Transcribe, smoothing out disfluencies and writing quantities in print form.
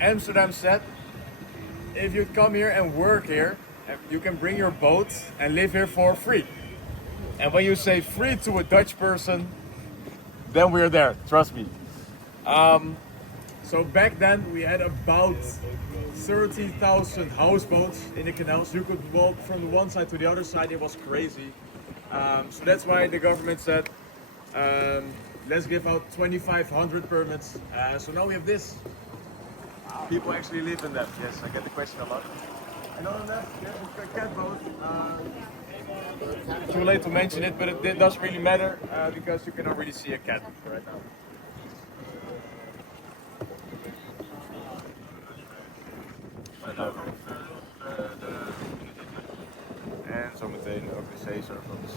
Amsterdam said, if you come here and work here, you can bring your boat and live here for free. And when you say free to a Dutch person, then we're there, trust me. So back then we had about 30,000 houseboats in the canals. You could walk from the one side to the other side, it was crazy. So that's why the government said, let's give out 2,500 permits. So now we have this. People actually live in them. Yes, I get the question a lot. And on that, there's a cat boat. Too late to mention it, but it doesn't really matter because you cannot really see a cat right now. En zometeen ook de zeesurfers.